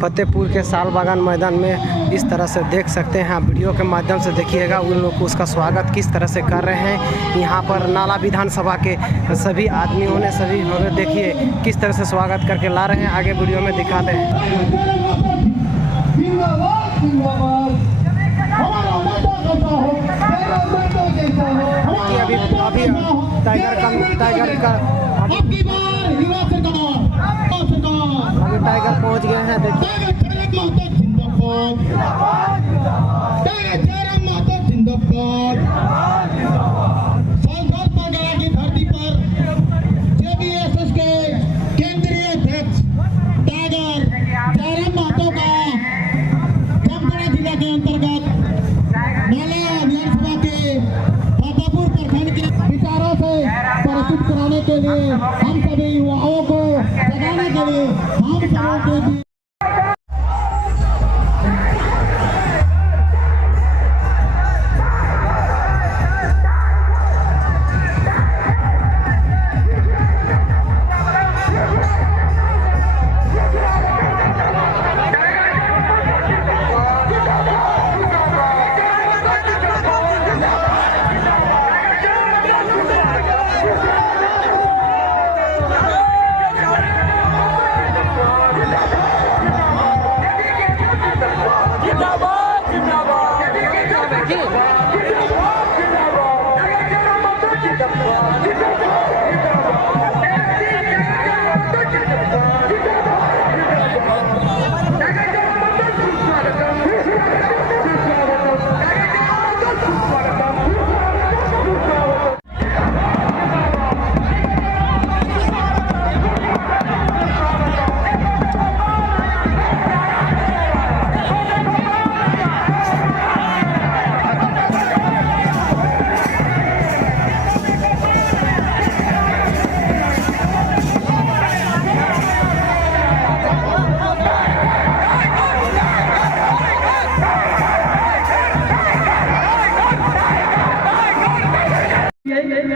फतेहपुर के साल बागान मैदान में इस तरह से देख सकते हैं आप वीडियो के माध्यम से देखिएगा उन लोग को उसका स्वागत किस तरह से कर रहे हैं। यहाँ पर नाला विधानसभा के सभी आदमियों ने सभी देखिए किस तरह से स्वागत करके ला रहे हैं, आगे वीडियो में दिखाते हैं। अभी टाइगर पहुंच गए हैं। की धरती पर जेबीएसएस के केंद्रीय अध्यक्ष टाइगर जयराम महतो का जामताड़ा जिला के अंतर्गत नाला विधानसभा के फतेहपुर प्रखंड के विचारों से परिचित कराने के लिए हम सभी युवाओं को जगाने के लिए हम सबों के बीच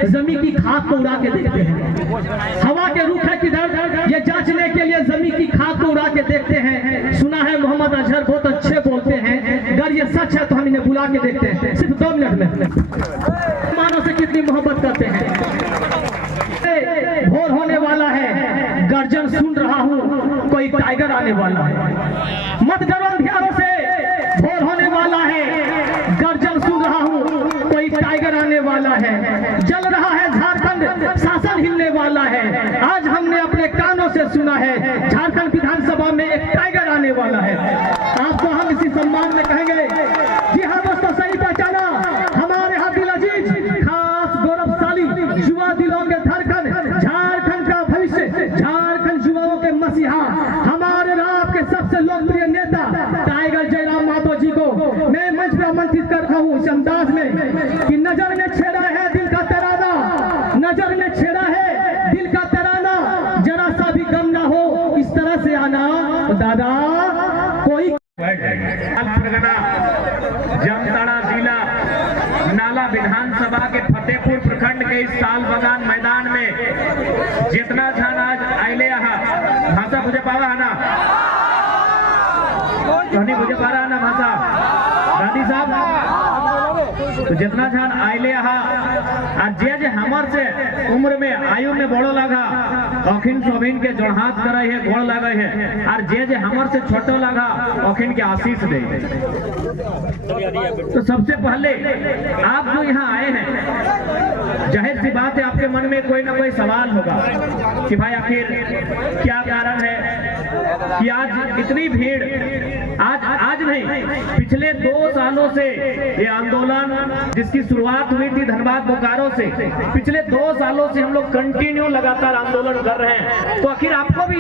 जमीन की खाद को उड़ा के देखते हैं। हवा के रुख है किधर ये जांचने के लिए जमीन की खाद को उड़ा के देखते हैं। सुना है मोहम्मद अजहर बहुत अच्छे बोलते हैं, अगर ये सच है तो हम इन्हें बुला के देखते हैं सिर्फ 2 मिनट में। मानव से कितनी मोहब्बत करते हैं। भोर होने वाला है, गर्जन सुन रहा हूँ, कोई टाइगर आने वाला है। मत डरो अंधियारों से, भोर होने वाला है, गर्जन सुन रहा हूँ, कोई टाइगर आने वाला है। जल रहा है झारखंड, शासन हिलने वाला है। आज हमने अपने कानों से सुना है झारखंड विधानसभा में एक टाइगर आने वाला है। आपको हम इसी सम्मान में कहेंगे जी हाँ दोस्तों, सही पहचाना, हमारे यहाँ दिल अजीज, खास गौरवशाली युवा दिलों के धड़कन, झारखंड का भविष्य, झारखंड युवाओं के मसीहा, हमारे रात के सबसे लोकप्रिय नेता टाइगर जयराम महतो जी को मैं मंच पर आमंत्रित कर रहा हूँ इस अंदाज में कि नजर ने छेड़ा है दिल का तराना, नजर ने छेड़ा है दिल का तराना, जरा सा भी गम ना हो इस तरह से आना दादा कोई। जामताड़ा जिला नाला विधानसभा के फतेहपुर प्रखंड के इस साल बागान मैदान में जितना झन आज आइले भाषा बुझे पावा है ना, नहीं बुझे पा रहा ना भाषा गांधी साहब, तो जितना झन आइले और जे हमर से उम्र में आयु में बड़ो लगा अखिन सोभिन के जोड़हाथ करे है, गोड़ लगे है, और जे हमर से छोटो लगा अखिन के आशीष दे। तो सबसे पहले आप जो यहाँ आए हैं, जाहिर सी बात है आपके मन में कोई ना कोई सवाल होगा कि भाई आखिर क्या कारण है कि आज इतनी भीड़। आज नहीं, पिछले 2 सालों से ये आंदोलन जिसकी शुरुआत हुई थी धनबाद बोकारो से, पिछले 2 सालों से हम लोग कंटिन्यू लगातार आंदोलन कर रहे हैं। तो आखिर आपको भी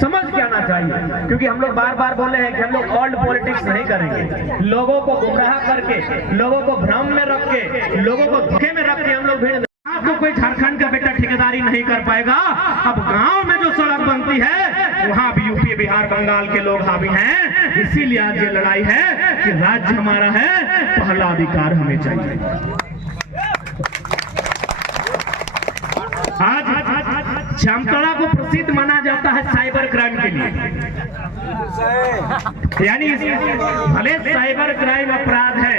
समझ के आना चाहिए, क्योंकि हम लोग बार बार बोले हैं कि हम लोग ओल्ड पॉलिटिक्स नहीं करेंगे। लोगों को गुमराह करके, लोगों को भ्रम में रख के, लोगों को धोखे में रख के हम लोग भीड़ तो कोई झारखंड का बेटा ठेकेदारी नहीं कर पाएगा। अब गांव में जो सड़क बनती है वहां भी यूपी, बिहार, बंगाल के लोग हावी हैं। इसीलिए आज ये लड़ाई है कि राज्य हमारा है, पहला अधिकार हमें चाहिए। आज जामताड़ा को प्रसिद्ध माना जाता है साइबर क्राइम के लिए। यानी भले साइबर क्राइम अपराध है,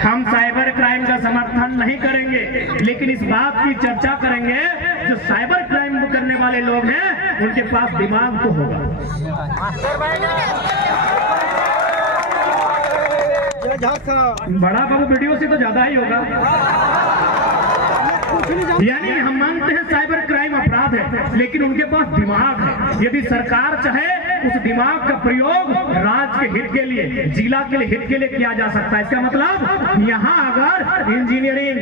हम साइबर क्राइम का समर्थन नहीं करेंगे, लेकिन इस बात की चर्चा करेंगे जो साइबर क्राइम करने वाले लोग हैं उनके पास दिमाग तो होगा। बड़ा बाबू वीडियो से तो ज्यादा ही होगा। यानी हम मानते हैं साइबर क्राइम अपराध है, लेकिन उनके पास दिमाग है। यदि सरकार चाहे उस दिमाग का प्रयोग राज्य के हित के लिए, जिला के लिए, हित के लिए किया जा सकता है। इसका मतलब यहाँ अगर इंजीनियरिंग,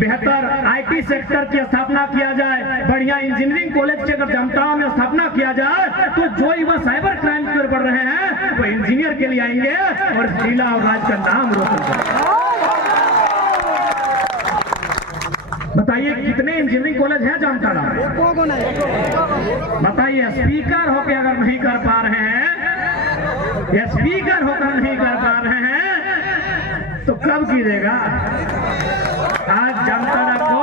बेहतर IT सेक्टर की स्थापना किया जाए, बढ़िया इंजीनियरिंग कॉलेज की अगर जामताड़ा में स्थापना किया जाए, तो जो युवा साइबर क्राइम की ओर बढ़ रहे हैं वो इंजीनियर के लिए आएंगे और जिला और राज्य का नाम रोशन करेंगे। बताइए कितने इंजीनियरिंग कॉलेज है जामताड़ा में? बताइए, स्पीकर होकर अगर नहीं कर पा रहे हैं, या स्पीकर होकर नहीं कर पा रहे हैं, तो कब कीजिएगा? आज जामताड़ा को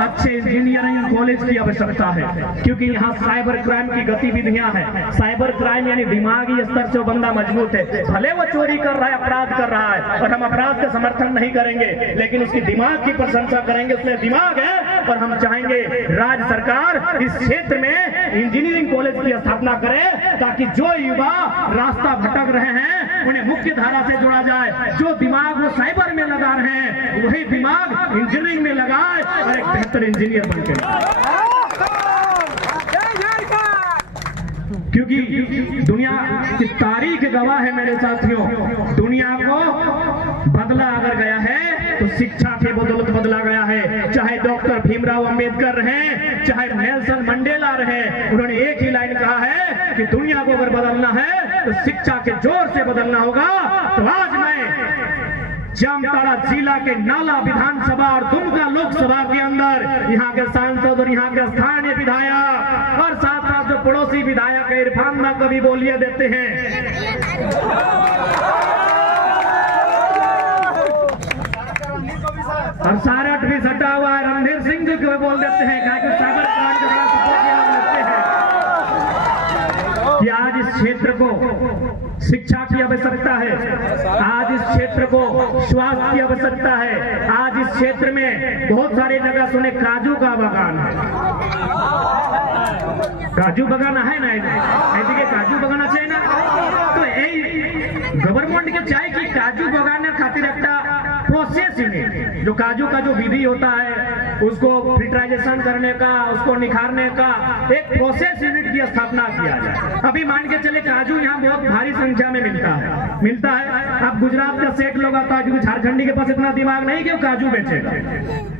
अच्छे इंजीनियरिंग कॉलेज की आवश्यकता है, क्योंकि यहाँ साइबर क्राइम की गतिविधियां हैं। साइबर क्राइम यानी दिमागी स्तर से बंदा मजबूत है। भले वो चोरी कर रहा है, अपराध कर रहा है, और हम अपराध का समर्थन नहीं करेंगे, लेकिन उसकी दिमाग की प्रशंसा करेंगे। उसमें दिमाग है, और हम चाहेंगे राज्य सरकार इस क्षेत्र में इंजीनियरिंग कॉलेज की स्थापना करे, ताकि जो युवा रास्ता भटक रहे हैं उन्हें मुख्य धारा से जोड़ा जाए। जो दिमाग वो साइबर में लगा रहे हैं, वही दिमाग इंजीनियरिंग में लगाए और एक बेहतर इंजीनियर बन के। क्योंकि दुनिया की तारीख गवाह है मेरे साथियों, दुनिया को बदला अगर गया है तो शिक्षा के बदौलत बदला गया है। चाहे डॉक्टर भीमराव अंबेडकर रहे, चाहे नेल्सन मंडेला रहे, उन्होंने एक ही लाइन कहा है कि दुनिया को अगर बदलना है तो शिक्षा के जोर से बदलना होगा। तो आज मैं जामताड़ा जिला के नाला विधानसभा और दुमका लोकसभा के अंदर यहाँ के सांसद और यहाँ के स्थानीय विधायक और साथ साथ जो पड़ोसी विधायक इरफान ना कभी बोलिए देते हैं, और सारठ भी सटा हुआ है रणधीर सिंह जी को बोल देते हैं, साइबर क्राइम का बड़ा सपोर्ट करते हैं कि आज इस क्षेत्र को शिक्षा की आवश्यकता है, आज इस क्षेत्र को स्वास्थ्य की आवश्यकता है। आज इस क्षेत्र में बहुत सारी जगह सुने काजू का बागान है, काजू बागान है ना, ऐसे के काजू बागान আছে ना, तो এই गवर्नमेंट के चाहे कि काजू बागान खातिर একটা प्रोसेस यूनिट, जो काजू का जो विधि होता है उसको फिल्टराइजेशन करने का, उसको निखारने का एक प्रोसेस यूनिट की स्थापना किया जाए। अभी मान के चले काजू यहाँ बहुत भारी संख्या में मिलता है। अब गुजरात का सेठ लोग आता है, क्योंकि झारखंडी के पास इतना दिमाग नहीं कि वो काजू बेचेगा।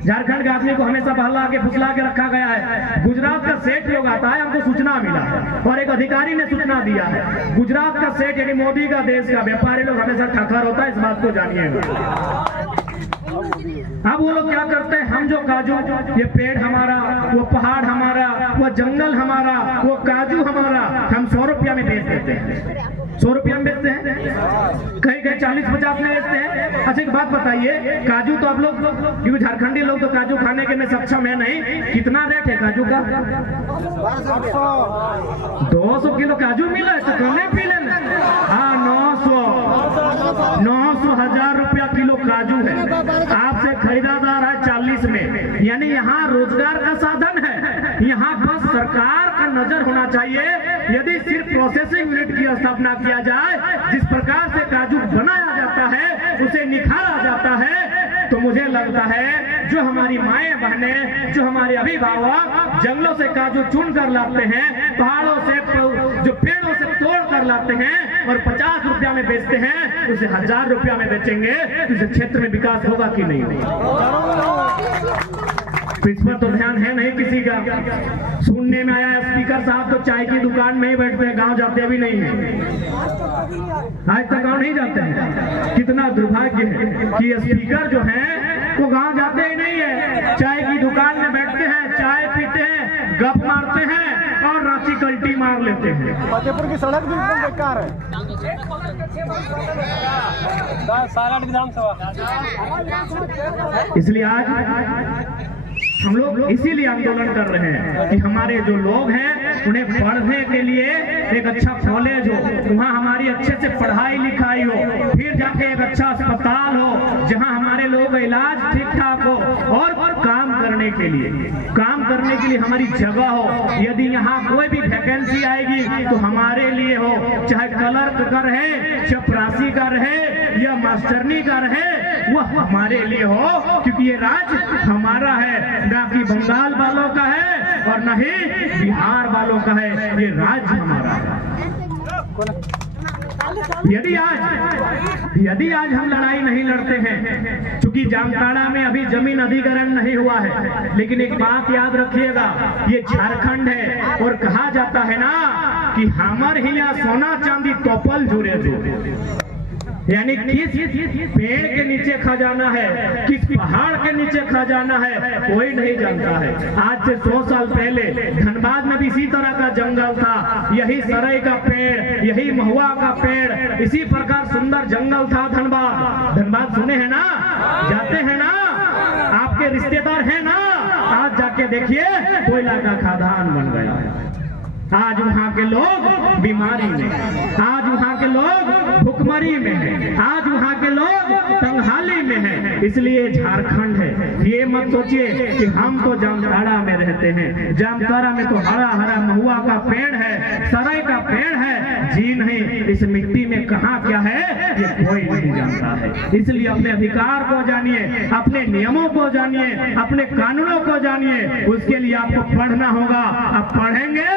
झारखंड के आदमी को हमेशा बहला के फुसला के रखा गया है। गुजरात का सेठ लोग आता है, हमको सूचना मिला है और एक अधिकारी ने सूचना दिया है। गुजरात का सेठ यानी मोदी का देश का व्यापारी लोग हमेशा ठखर होता है, इस बात को जानिएगा। अब वो लोग क्या करते हैं, हम जो काजू, ये पेड़ हमारा, वो पहाड़ हमारा, वो जंगल हमारा, वो काजू हमारा, हम 100 रुपया में बेच देते हैं। 100 रुपया में बेचते हैं, कहीं कहीं 40-50 में बेचते हैं। अच्छा एक बात बताइए, काजू तो आप लोग, क्योंकि झारखंडी लोग तो काजू खाने के में सक्षम है नहीं, कितना रेट है काजू का? 200 किलो काजू मिला है तो कौन पी लेना? हाँ, 900 1000 रुपया किलो काजू है। आपसे खरीदादार है 40 में, यानी यहाँ रोजगार का साधन है। यहाँ बस सरकार का नजर होना चाहिए। यदि सिर्फ प्रोसेसिंग यूनिट की स्थापना किया जाए, जिस प्रकार से काजू बनाया जाता है, उसे निखारा जाता है, तो मुझे लगता है जो हमारी माएं बहनें, जो हमारे अभिभावक जंगलों से काजू चुन कर लाते हैं, पहाड़ों से, जो पेड़ों से तोड़ कर लाते हैं और 50 रुपया में बेचते हैं, उसे 1000 रुपया में बेचेंगे, तो इस क्षेत्र में विकास होगा कि नहीं होगा? इस पर तो ध्यान है नहीं किसी का। सुनने में आया स्पीकर साहब तो चाय की दुकान में ही बैठते हैं, गांव जाते भी नहीं है। आज तक गांव नहीं जाते हैं। कितना दुर्भाग्य है कि स्पीकर जो है वो गांव जाते ही नहीं है, चाय की दुकान में बैठते हैं, चाय पीते हैं, गप मारते हैं और रांची कल्टी मार लेते हैं। फतेहपुर की सड़क भी एकदम बेकार है। इसलिए आज हम लोग इसीलिए आंदोलन कर रहे हैं कि हमारे जो लोग हैं उन्हें पढ़ने के लिए एक अच्छा कॉलेज हो, वहाँ हमारी अच्छे से पढ़ाई लिखाई हो, फिर जाके एक अच्छा अस्पताल हो जहाँ हमारे लोगों का इलाज ठीक ठाक हो, और काम करने के लिए हमारी जगह हो। यदि यहाँ कोई भी वैकेंसी आएगी तो हमारे लिए हो, चाहे क्लर्क का रहे, चपरासी का रहे या मास्टरनी का रहे, वह हमारे लिए हो, क्योंकि ये राज्य हमारा है, ना कि बंगाल वालों का है और न ही बिहार वालों का है, ये राज्य हमारा है। यदि आज हम लड़ाई नहीं लड़ते हैं, क्योंकि जामताड़ा में अभी जमीन अधिग्रहण नहीं हुआ है, लेकिन एक बात याद रखिएगा, ये झारखंड है और कहा जाता है ना कि हमर हिया सोना चांदी तोपल जुड़े जो, यानी किस पेड़ के नीचे खजाना है, किस पहाड़ के नीचे खजाना है, कोई नहीं जानता है। आज से 100 साल पहले धनबाद में भी इसी तरह का जंगल था, यही सरई का पेड़, यही महुआ का पेड़, इसी प्रकार सुंदर जंगल था धनबाद सुने हैं ना, जाते हैं ना, आपके रिश्तेदार हैं ना, आज जाके देखिए कोयला का खदान बन गया है। आज वहाँ के लोग बीमारी में, आज वहाँ के लोग भुखमरी में है, आज वहाँ के लोग तंगहाली में है, इसलिए झारखंड है। ये मत सोचिए कि हम तो जामताड़ा में रहते हैं, जामताड़ा में तो हरा हरा महुआ का पेड़ है, सराय का पेड़ है, जी नहीं, इस मिट्टी में कहाँ क्या है ये कोई नहीं जानता है। इसलिए अपने अधिकार को जानिए, अपने नियमों को जानिए, अपने कानूनों को जानिए, उसके लिए आपको पढ़ना होगा। आप पढ़ेंगे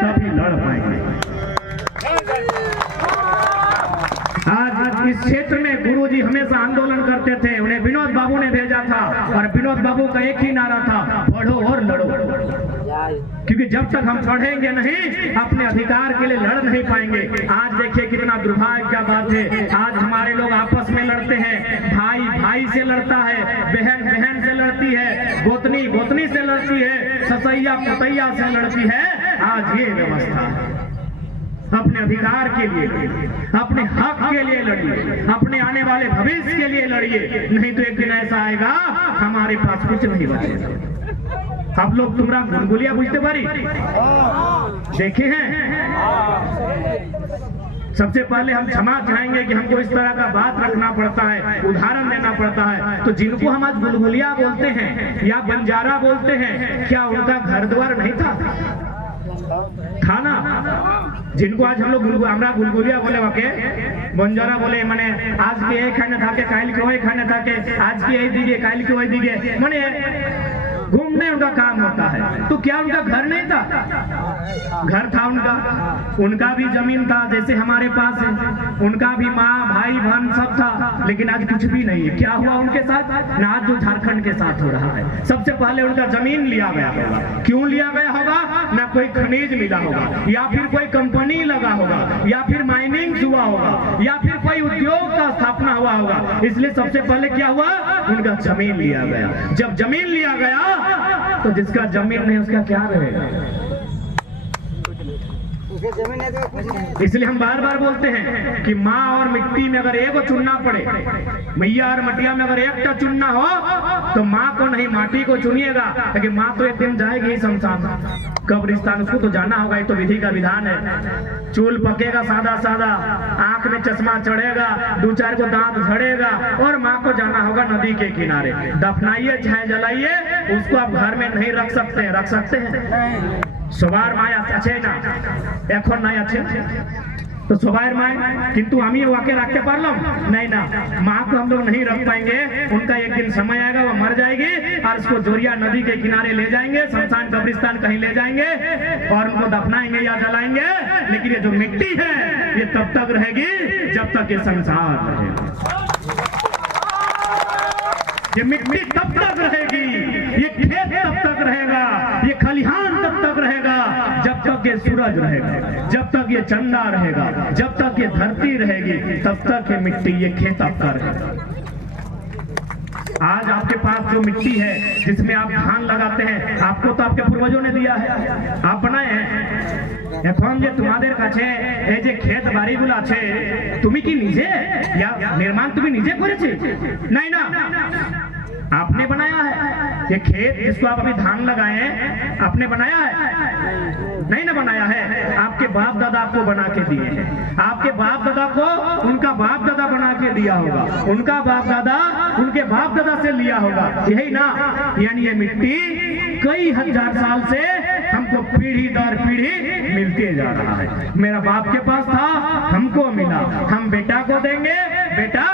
तभी लड़ पाएंगे। आज इस क्षेत्र में गुरुजी हमेशा आंदोलन करते थे, उन्हें विनोद बाबू ने भेजा था, और विनोद बाबू का एक ही नारा था, पढ़ो और लड़ो, क्योंकि जब तक हम पढ़ेंगे नहीं अपने अधिकार के लिए लड़ नहीं पाएंगे। आज देखिए कितना दुर्भाग्य का बात है, आज हमारे लोग आपस में लड़ते हैं, भाई भाई से लड़ता है, बहन बहन से लड़ती है, गोतनी गोतनी से लड़ती है, ससैया पतैया से लड़ती है। आज ये व्यवस्था है। अपने अधिकार के लिए, अपने हक के लिए लड़िए, अपने आने वाले भविष्य के लिए लड़िए, नहीं तो एक दिन ऐसा आएगा हमारे पास कुछ नहीं बचेगा। आप लोग तुमरा गुलगुलिया बुझते बारी देखे हैं। सबसे पहले हम क्षमा चाहेंगे कि हमको इस तरह का बात रखना पड़ता है, उदाहरण देना पड़ता है। तो जिनको हम आज गुलगुलिया बोलते हैं या बंजारा बोलते हैं, क्या उनका घर द्वार नहीं था? खाना जिनको आज हम लोग गुलगुलिया बोले, वाके बंजारा बोले, माने आज के एक खाने था के काल के वही खाने था के, आज की यही दीजिए काल की वही दीजिए, माने घूमने उनका काम होता है। तो क्या उनका घर नहीं था? घर था उनका भी जमीन था जैसे हमारे पास है, उनका भी माँ भाई बहन सब था, लेकिन आज कुछ भी नहीं है। क्या हुआ उनके साथ? ना आज जो झारखंड के साथ हो रहा है। सबसे पहले उनका जमीन लिया गया होगा। क्यों लिया गया होगा? ना कोई खनिज मिला होगा, या फिर कोई कंपनी लगा होगा, या फिर माइनिंग हुआ होगा, या फिर कोई उद्योग का स्थापना हुआ होगा। इसलिए सबसे पहले क्या हुआ? उनका जमीन लिया गया। जब जमीन लिया गया तो जिसका जमीन नहीं उसका क्या रहेगा? इसलिए हम बार बार बोलते हैं कि माँ और मिट्टी में अगर एक चुनना पड़े, मैया और मटिया में अगर एक का चुनना हो तो माँ को नहीं माटी को चुनिएगा, लेकिन माँ तो एक दिन जाएगी शमशान, कब्रिस्तान, उसको तो जाना होगा। ये तो विधि का विधान है। चूल पकेगा सादा सादा, आंख में चश्मा चढ़ेगा, 2-4 को दांत झड़ेगा, और माँ को जाना होगा नदी के किनारे। दफनाइए चाहे जलाइए, उसको आप घर में नहीं रख सकते हैं। रख सकते हैं? सवार माया अच्छे ना এখন নাই আছে तो सवार माए, किंतु हम ये वाके रख के पारलम नहीं ना, माँ को हम लोग नहीं रख पाएंगे। उनका एक दिन समय आएगा, वो मर जाएगी, और उसको जोरिया नदी के किनारे ले जाएंगे, शमशान कब्रिस्तान कहीं ले जाएंगे और उनको दफनाएंगे या जलाएंगे। लेकिन ये जो मिट्टी है ये तब तक रहेगी जब तक ये संसार रहेगा। ये मिट्टी तब तक रहेगी, ये खेत तब तक रहेगा, ये खलिहान तब तक रहेगा जब तक ये सूरज रहेगा, जब तक ये चंदा रहेगा, जब तक ये धरती रहेगी, तब तक ये मिट्टी, ये खेत आपका रहेगा। आज आपके पास जो मिट्टी है जिसमें आप धान लगाते हैं, आपको तो आपके पूर्वजों ने दिया है, आप बनाए हैं। এখন যে তোমাদের কাছে এই যে ক্ষেত বাড়িগুলো আছে, তুমি কি নিজে নির্মাণ তুমি নিজে করেছে? नहीं ना, आपने बनाया है। ये खेत जिसको आप अभी धान लगाए हैं, आपने बनाया है? नहीं ना बनाया है, आपके बाप दादा आपको बना के दिए हैं। आपके बाप दादा को उनका बाप दादा बना के दिया होगा, उनका बाप दादा उनके बाप दादा से लिया होगा, यही ना। यानी ये मिट्टी कई हजार साल से हमको पीढ़ी दर पीढ़ी मिलते जा रहा है। मेरा बाप के पास था, हमको मिला, हम बेटा को देंगे, बेटा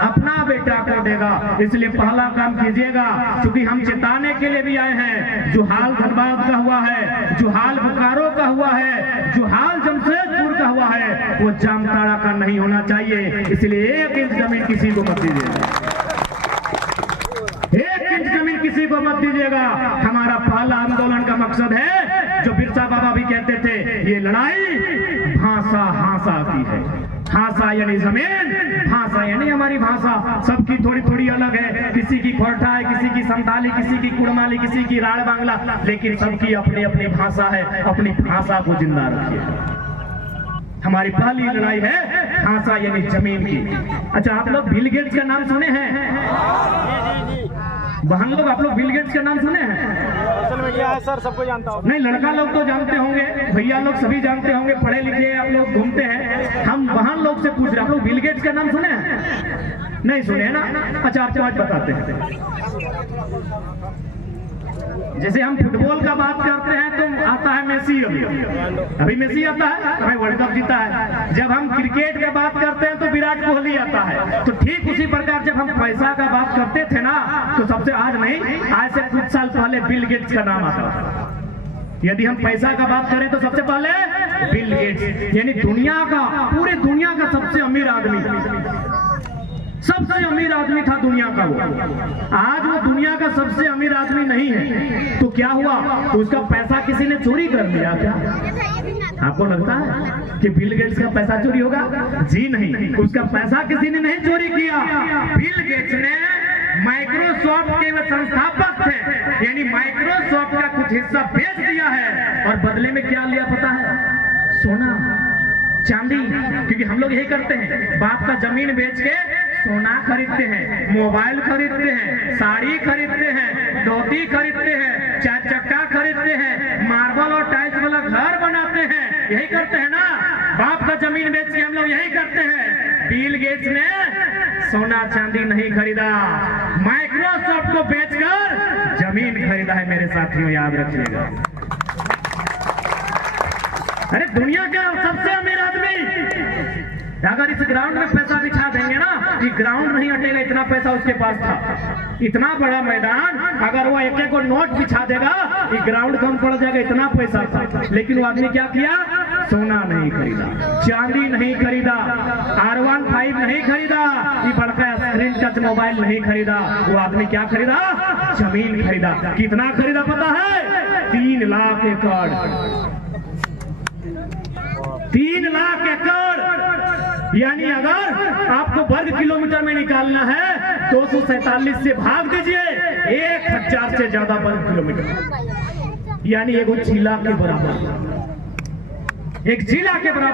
अपना बेटा को देगा। इसलिए पहला काम कीजिएगा, क्योंकि हम चेताने के लिए भी आए हैं। जो हाल धनबाद का हुआ है, जो हाल बोकारो का हुआ है, जो हाल जमशेदपुर का हुआ है, वो जामताड़ा का नहीं होना चाहिए। इसलिए 1 इंच जमीन किसी को मत दीजिएगा, 1 इंच जमीन किसी को मत दीजिएगा। हमारा पहला आंदोलन का मकसद है, जो बिरसा बाबा भी कहते थे, ये लड़ाई भाषा हासा की है। भाषा यानी जमीन, भाषा यानी हमारी भाषा सबकी थोड़ी थोड़ी अलग है। किसी की खोरठा है, किसी की संताली, किसी की कुड़माली, किसी की राड़ बांग्ला, लेकिन सबकी अपनी अपनी भाषा है। अपनी भाषा को जिंदा रखिए। हमारी पहली लड़ाई है भाषा यानी जमीन की। अच्छा, आप लोग बिल गेट्स का नाम सुने हैं? बहन लोग, आप लोग बिल गेट्स का नाम सुने हैं? सोशल मीडिया है सर, सबको जानता हूँ। नहीं, लड़का लोग तो जानते होंगे, भैया लोग सभी जानते होंगे, पढ़े लिखे आप लोग घूमते हैं। हम बहन लोग से पूछ रहे हैं, आप लोग बिल गेट्स का नाम सुने हैं? नहीं सुने ना? अच्छा, आपको आज बताते हैं। जैसे हम फुटबॉल का बात करते हैं तो आता है मेसी। अभी मेसी आता है, हमें वर्ल्ड कप जीता है। जब हम क्रिकेट की बात करते हैं तो विराट कोहली आता है। तो ठीक उसी प्रकार जब हम पैसा का बात करते थे ना, तो सबसे आज नहीं, आज से कुछ साल पहले बिल गेट्स का नाम आता था। यदि हम पैसा का बात करें तो सबसे पहले बिल गेट्स, यानी दुनिया का, पूरी दुनिया का सबसे अमीर आदमी, सबसे अमीर आदमी था दुनिया का वो। आज वो दुनिया का सबसे अमीर आदमी नहीं है, तो क्या हुआ? उसका पैसा किसी ने चोरी कर लिया क्या? आपको लगता है कि बिल गेट्स का पैसा चोरी होगा? जी नहीं, उसका पैसा किसी ने नहीं चोरी किया। बिल गेट्स ने माइक्रोसॉफ्ट के वो संस्थापक थे, यानी माइक्रोसॉफ्ट का कुछ हिस्सा बेच दिया है, और बदले में क्या लिया पता है? सोना, चांदी। क्योंकि हम लोग यही करते हैं, बाप का जमीन बेच के सोना खरीदते हैं, मोबाइल खरीदते हैं, साड़ी खरीदते हैं, धोती खरीदते हैं, 4 चक्का खरीदते हैं, मार्बल और टाइल्स वाला घर बनाते हैं। यही करते हैं ना? बाप का जमीन बेच के हम लोग यही करते हैं। बिल गेट्स ने सोना चांदी नहीं खरीदा, माइक्रोसॉफ्ट को बेचकर जमीन खरीदा है। मेरे साथियों, याद रखिएगा। अरे दुनिया का सबसे अमीर आदमी, अगर इस ग्राउंड में पैसा बिछा देंगे ना, ये ग्राउंड नहीं हटेगा, इतना पैसा उसके पास था। इतना बड़ा मैदान, अगर वो एक एक को नोट बिछा देगा, ये ग्राउंड कम पड़ जाएगा, इतना पैसा था। लेकिन वो आदमी क्या किया? सोना नहीं खरीदा, चांदी नहीं खरीदा, R15 नहीं खरीदा, ये बड़का स्क्रीन टच मोबाइल नहीं खरीदा। वो आदमी क्या खरीदा? जमीन खरीदा। कितना खरीदा पता है? 3 लाख एकड़। 3 लाख एकड़, यानी अगर आपको वर्ग किलोमीटर में निकालना है, 247 से भाग दीजिए, 1000 से ज्यादा वर्ग किलोमीटर, यानी एक जिला के बराबर, एक जिला के बराबर।